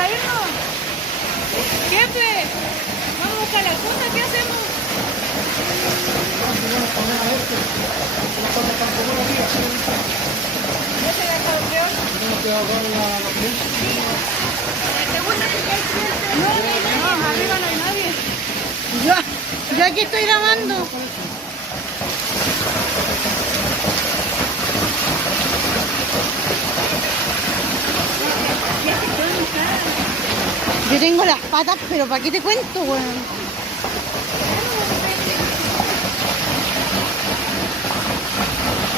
para irnos. Jefe, vamos a buscar la cosa, ¿qué hacemos? ¿Ya se ha dejado peor? ¿Te gusta que hay cliente? No, arriba no hay nadie. Yo aquí estoy grabando. Yo tengo las patas, pero ¿para qué te cuento, weón?